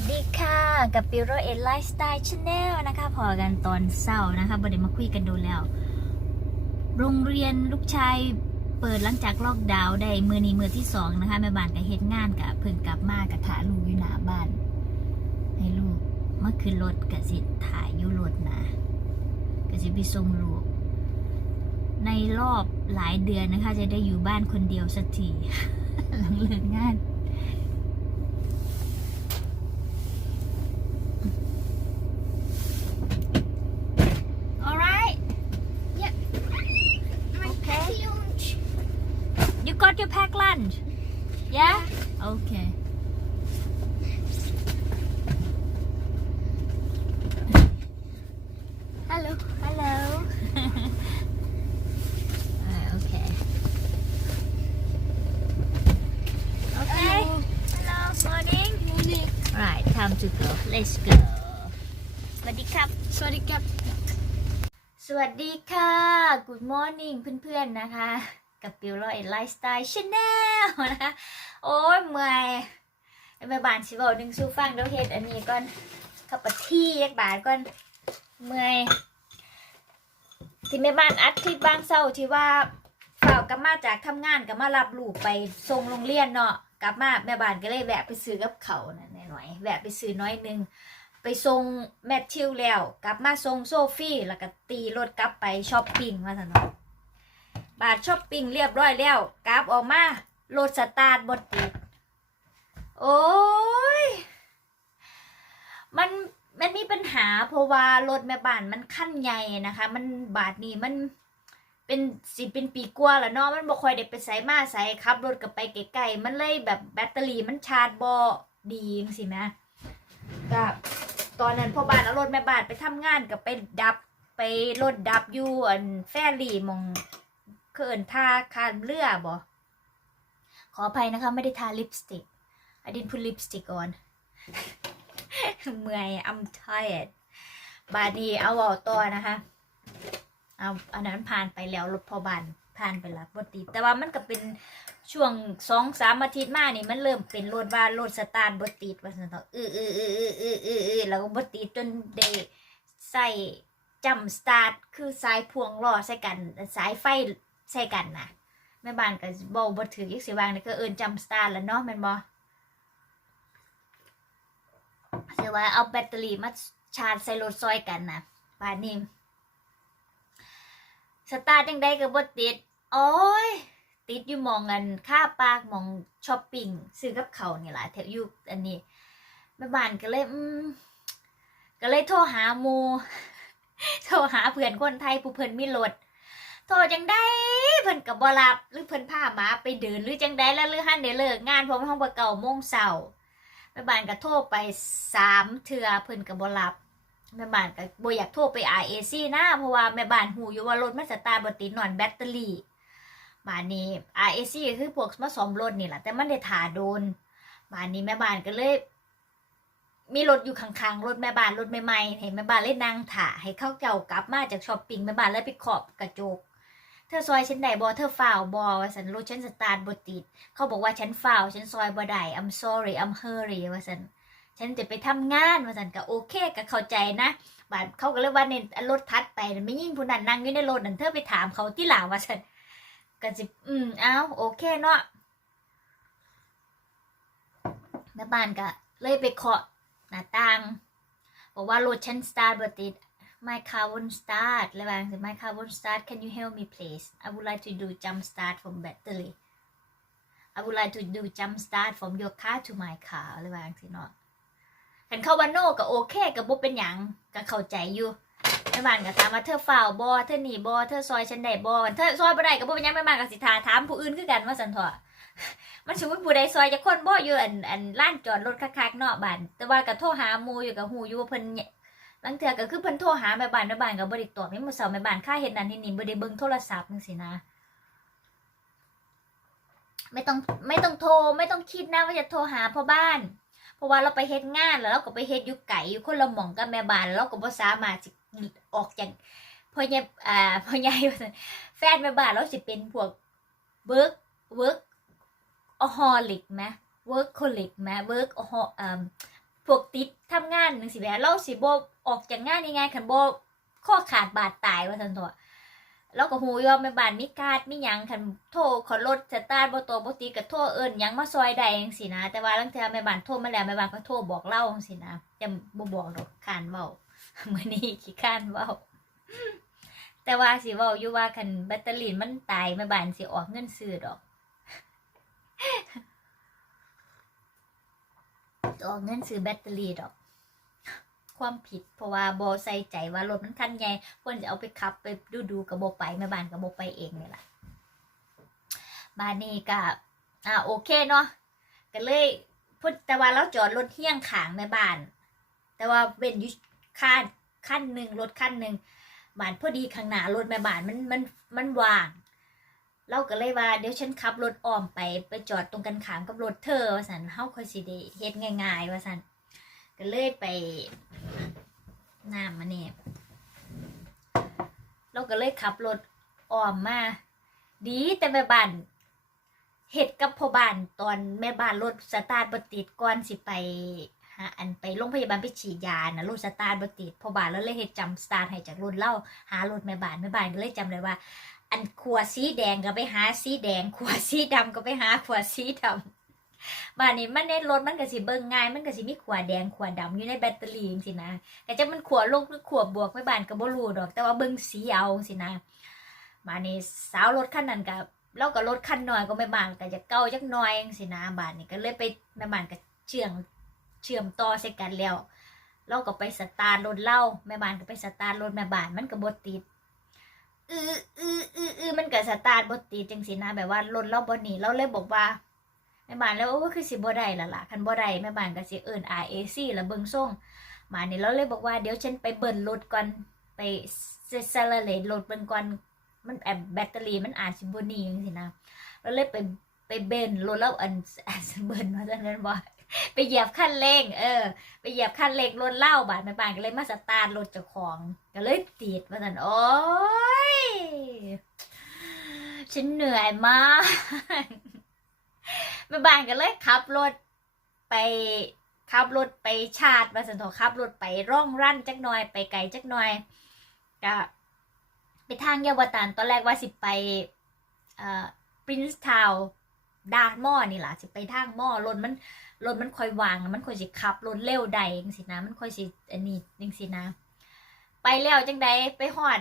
วัสดีค่ะกับปิโรเอ็นไลฟ์สไตล์ชาแนลนะคะ พอกันตอนเศร้านะคะบไดมาคุยกันดูแล้ว โรงเรียนลูกชายเปิดหลังจากล็อกดาวน์ได้มือนี้มือที่สองนะคะแม่บ้านกับเฮ็ดงานกับเพิ่งกลับมากับถาลูกอยู่หน้าบ้าน ให้ลูกเมื่อคืนรถกับสิถ่ายอยู่รถนะกับสิไปส่งลูก ในรอบหลายเดือนนะคะ จะได้อยู่บ้านคนเดียวสักทีหลังเลิกงาน Alright. Yep. My Okay. huge. You got your packed lunch? Yeah? Okay. Hello. Hello. uh, okay. Okay. Hello. Morning. Morning. Right. Time to go. Let's go. สวัสดีครับ Sorry, Cap. สวัสดีค่ะ Good morning เพื่อนๆนะคะ กับปิวโรเอ็นไลฟ์สไตล์ชาแนลนะคะโอ้ยเมื่อยไอ้แม่บานสิบอกหนึ่งสู้ฟังเดี๋ยวเฮ็ดอันนี้ก่อนขับปะที่ยักบาทก่อนเมื่อยที่แม่บ้านอัดคลิปบางเศร้าที่ว่าฝ่ากลับมาจากทำงานกลับมารับลูกไปส่งโรงเรียนเนาะกลับมาแม่บ้านก็เลยแวะไปซื้อกับเขานะหน่อยแวะไปซื้อน้อยนึงไปส่งแมทชิลแล้ว กลับมาส่งโซฟี่แล้วก็ตีรถกลับไปช้อปปิ้งมาสนอง บาทช้อปปิ้งเรียบร้อยแล้วกลับออกมารถสตาร์ทบดติด โอ้ย มันมันมีปัญหาเพราะว่ารถแม่บ้านมันขั้นใหญ่นะคะ มันบาทนี้มันเป็นสิเป็นปีกว่าแล้วเนาะมันบ่ค่อยได้ไปใส่มาใส่ขับรถกับไปไกลๆมันเลยแบบแบตเตอรี่มันชาร์จบ่ดีจังสินะก็ตอนนั้นพ่อบ้านเอารถแม่บ้านไปทำงานกับไปดับไปรถดับอยู่อันแฟรี่มอง เขินทาคานเรือบ่ขออภัยนะคะ ไม่ได้ทาลิปสติก I didn't put lipstick on เมื่อย I'm tired บาดีเอาเอาต่อนะคะ เอาอันนั้นผ่านไปแล้วรถพอบานผ่านไปแล้วบติแต่ว่ามันก็เป็นช่วงสองสามอาทิตย์มานี่มันเริ่มเป็นรถว่ารถสตาร์ทบติดว่าสันต่ออืออืออืออืออืออืออแล้วก็บติดจนเดใส่จำสตาร์ทคือสายพวงล้อใส่กันสายไฟ ใส่กันนะแม่บ้านก็บอบ่ถือยักสิวางนี่ก็เอินจำสตาร์แล้วเนาะแม่นบอเสียว่าเอาแบตเตอรี่มาชาร์จใส่รถซอยกันนะป่านนี้สตาร์ทยังได้กับบติด โอ้ย ติดอยู่มองเงินค่าปากมองช้อปปิ้งซื้อกับเขาวนี่แหละแถวยุคอันนี้แม่บ้านก็เลยอืมก็เลยโทรหาหมูโทรหาเพื่อนคนไทยผู้เพื่อนมีรถ โทรจังได้เพิ่นกับบรับหรือเพิ่นพาหมาไปเดินหรือจังได้แล้วหรือหันเดเลิกงานเพราะว่าห้องเก่าโมงเช้าแม่บ้านก็โทรไปสามเทือเพิ่นก็บ่รับแม่บ้านก็บ่อยากโทรไป RAC นะเพราะว่าแม่บ้านหูอยู่ว่ารถมันสตาร์บติดนอนแบตเตอรี่บ้านนี้ RAC ก็คือพวกมาซ่อมรถนี่แหละแต่มันได้ถ่าโดนบ้านนี้แม่บ้านก็เลยมีรถอยู่ข้างๆ รถแม่บ้านรถใหม่ๆให้แม่บ้านเลยนั่งถ่าให้เขาเก่ากลับมาจากช้อปปิ้งแม่บ้านเลยไปขอบกระจก เธอซอยฉันได้บ่เธอฝ่าวบ่ว่าสันรถฉันสตาร์ทบ่ติด เขาบอกว่าฉันฝ่าวฉันซอยบ่ได้ I'm sorry I'm hurry ว่าสันฉันจะไปทำงานว่าสันก็โอเคก็เข้าใจนะบาดเขาก็เลยว่าเนี่ยรถทัดไปไม่ยิ่งผู้นั้นนั่งอยู่ในรถนั่นเธอไปถามเขาที่หลังว่าสันก็จะอืมเอาโอเคเนาะแม่บ้านก็เลยไปเคาะหน้าต่างบอกว่ารถฉันสตาร์ทบ่ติด My car won't start เลยว่าสิ My car won't start Can you help me please I would like to do jump start from battery I would like to do jump start from your car to my car เลยว่าสิเนาะคันเข้าวันโนก็โอเคก็บ่เป็นหยังก็เข้าใจอยู่แม่บ้านก็ถามว่าเธอฝ่าวบ่เธอหนีบ่เธอซอยฉันได้บ่เธอซอยบ่ได้ก็บ่เป็นหยังแม่บานก็สิทาถามผู้อื่นคือกันว่าซั่นเถอะมันสมมุติผู้ใดซอยจะคนบ่อยู่อันอันลานจอดรถคักๆเนาะบ้านแต่ว่าก็โทรหามู่อยู่ก็ฮู้อยู่ว่าเพิ่น บางเทื่อก็คือเพิ่นโทรหาแม่บ้านแม่บ้านก็บ่ได้ตอบแม่มื้อเช้าแม่บ้านค่าเฮ็ดนั่นเฮ็ดนี่บ่ได้เบิ่งโทรศัพท์จังซี่นะ ไม่ต้องไม่ต้องโทรไม่ต้องคิดนะว่าจะโทรหาพ่อบ้าน เพราะว่าเราไปเฮ็ดงานแล้วเราก็ไปเฮ็ดอยู่ไกลอยู่คนละหม่องกับแม่บ้านแล้วเราก็บ่สามารถสิออกจากพ่อใหญ่อ่าพ่อใหญ่ว่าซั่นแฟนแม่บ้านเราสิเป็นพวก work work holic ไหม work holic ไหม work อ่า พวกติดทำงานหนึ่งสิแหม่เราสิบ่ออกจากงานยังไงคันบ่ข้อขาดบาดตายว่าซั่นตัวเราก็ฮู้อยู่ว่าแม่บานมีการ์ดมีหยังคันโทรขอรถสตาร์ทบ่ตัวบ่ติดก็โทรเอิ้นหยังมาซอยได้จังซี่นะแต่ว่าลางเทื่อแม่บ้านโทรมาแล้วแม่บ้านก็โทรบอกเราจังซี่นะจะบ่บอกดอกคานเว้ามื้อนี้ขี้คร้านเว้าแต่ว่าสิเว้าอยู่ว่าคันแบตเตอรี่มันตายแม่บ้านสิออกเงินซื้อดอก ออกเงินซื้อแบตเตอรี่ดอก ความผิดเพราะว่าบอใส่ใจว่ารถมันคันใหญ่ควรจะเอาไปขับไปดูดูกับโบไปแม่บ้านกับโบไปเองนี่แหละบ้านนี้ก็อ่าโอเคเนาะก็เลยพูดแต่ว่าเราจอดรถเที่ยงขางแม่บ้าน แต่ว่าเป็นยุคันขั้นหนึ่งรถขั้นหนึ่งบ้านพอดีข้างหน้ารถแม่บ้านมันมันมันว่าง เราก็เลยว่าเดี๋ยวฉันขับรถอ้อมไปไปจอดตรงกันขามกับรถเธอว่าสันเฮาค่อยสิได้เฮ็ดง่ายๆว่าสันก็เลยไปน้ำมาเนี่ยเราก็เลยขับรถอ้อมมา ดีแต่แม่บ้านเฮ็ดกับพ่อบ้านตอนแม่บ้านรถสตาร์ทบ่ติดก่อนสิไปหาอันไปโรงพยาบาลไปฉีดยานะรถสตาร์ทบ่ติดพ่อบ้านแล้วเลยเฮ็ดจำสตาร์ทให้จากรถเล่าหารถแม่บ้านแม่บ้านก็เลยจำเลยว่า อันขวดสีแดงก็ไปหาสีแดง ขวดสีดำก็ไปหาขวดสีดำบ้านนี้มันในรถมันก็สิเบิ่งง่าย มันก็สิมีขวดแดงขวดดำอยู่ในแบตเตอรี่จังซี่นะก็จะมันขวดลบหรือขวดบวกไม่บานก็บ่รู้ดอก แต่ว่าเบิ่งสีเอาสินะบ้านนี้สาวรถคันนั้นก็เราก็รถคันน้อยก็ไม่บานก็จะเก่าจักหน่อยจังซี่นะบ้านนี้ก็เลยไปแม่บ้านก็เชื่องเชื่อมต่อใส่กันแล้วเราก็ไปสตาร์ทรถเล่าแม่บ้านก็ไปสตาร์ทรถแม่บ้านมันก็บ่ติด อืออืออืออือมันก็สตาร์ทบ่ติดจังซี่นะแบบว่ารถเราบ่หนีเราเลยบอกว่าแม่บ้านแล้วโอ้คือสิบ่ได้ละล่ะคันบ่ได้แม่บ้านก็สิเอิ้น RAC แล้วเบิ่งส่งมาเนี่ยเราเลยบอกว่าเดี๋ยวฉันไปเบิ่นรถก่อนไปเซเลเรตรถเบิ่งก่อนมันแอบแบตเตอรี่มันอาจสิบ่หนีจังซี่นะเราเลยไปไปเบนรถแล้วอันอันเบิ่นว่าซั่นนั้นบ่ ไปเหยียบคันเร่ง เออ ไปเหยียบคันเร่งรถเล่าบาดแม่บานก็เลยมาสตาร์ทรถเจ้าของ ก็เลยติดว่าซั่นโอ้ยฉันเหนื่อยมากแม่บ้านก็เลยขับรถไปขับรถไปชาร์จมาสันทอขับรถไปร่องรั่นจักหน่อยไปไกลจักหน่อยก็ไปทางเยาวตันตอนแรกว่าสิไปเอ่อปรินซ์ทาว ดาร์หม้อนี่ล่ะสิไปทางหม้อรถมันรถมันค่อยวาง มันค่อยสิขับรถเร็วใดจังสินะมันค่อยสิอันนี้จังสินะ ไปแล้วจังใดไปฮอด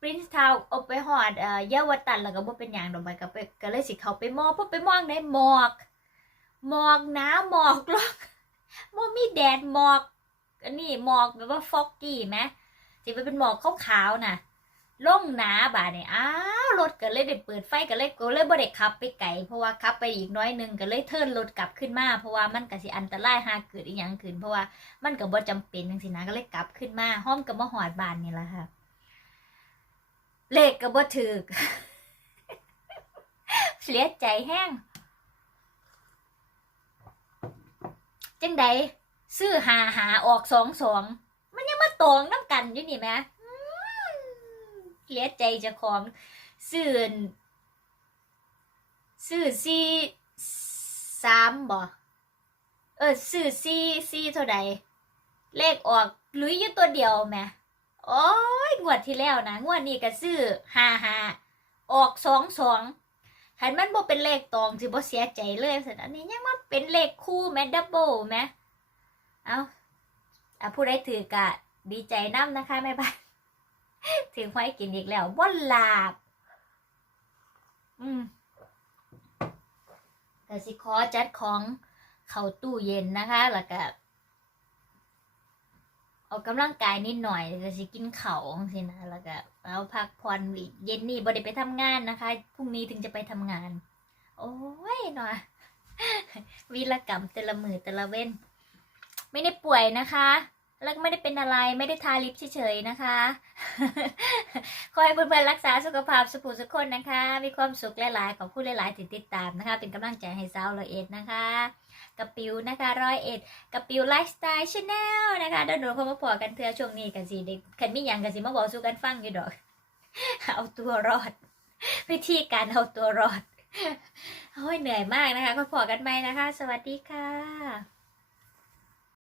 ปรินซ์ทาวเอาไปหอดเอ่อเยาวตันแล้วก็บ่เป็นหยังดอกไปก็ไปก็เลยสิเขาไปมองพราไปมองในหมอกหมอกหนาหมอกลอกบ่มีแดดหมอกอันนี้หมอกแบบว่าฟอกกี้ไหมสิไปเป็นหมอกขาวๆน่ะ ล่งหนาบาดนี่ยอ้าวรถก็เลยได้เปิดไฟก็เลยก็เลยบ่ได้ขับไปไกลเพราะว่าขับไปอีกน้อยนึงก็เลยเทิร์นรถกลับขึ้นมา เพราะว่ามันก็สิอันตรายหากเกิดอีหยังขึ้นเพราะว่ามันก็บ่จำเป็นจังซี่นะก็เลยกลับขึ้นมาห้อมก็มาหอดบ้านนี่แหละค่ะ เลขก็บ่ถึกเสียใจแห้งจังใดซื้อหาหาออกสองสองมันยังมาตรงน้ำกันอยู่นี่ไหมอืม เสียใจจะของซื้ออั่นซื้อซีสามบ่เออซื้อซีซีเท่าใดเลขออกหลุยอยู่ตัวเดียวแหม่โอ้ยงวดที่แล้วนะงวดนี้ก็ซื้อห้าห้าออกสองสองหันมันบ่เป็นเลขตองสิบ่เสียใจเลยสันอันนี้ยังมาเป็นเลขคู่แมดับเบิลแมเอาอะผู้ใดถือกะดีใจน้ำนะคะแม่บ้าน ถึงไว้กินอีกแล้วบ่หลาบอืมก็สิขอจัดของเข้าตู้เย็นนะคะแล้วก็ออกกำลังกายนิดหน่อยก็สิกินเขาสินะแล้วก็เอาพักผ่อนเย็นนี่บ่ได้ไปทำงานนะคะพรุ่งนี้ถึงจะไปทำงาน โอ้ยหน่อยวีรกรรมแต่ละมือแต่ละเว้น ไม่ได้ป่วยนะคะ แล้วไม่ได้เป็นอะไรไม่ได้ทาลิปเฉยๆนะคะขอให้เพื่อนๆรักษาสุขภาพสุขสุขคนนะคะ มีความสุขหลายๆ ขอบคุณหลายๆที่ติดตามนะคะ เป็นกำลังใจให้สาวร้อยเอ็ดนะคะกับปิวนะคะร้อยเอ็ดกับปิวไลฟ์สไตล์ชาแนลนะคะเดินหนูพอมาพอกันเทือช่วงนี้กันสิเด็กคันมีหยังกันสิมาบอกสู้กันฟังอยู่ดอก เอาตัวรอด วิธีการเอาตัวรอดโอ้ยเหนื่อยมากนะคะก็พอกันไหมนะคะ สวัสดีค่ะ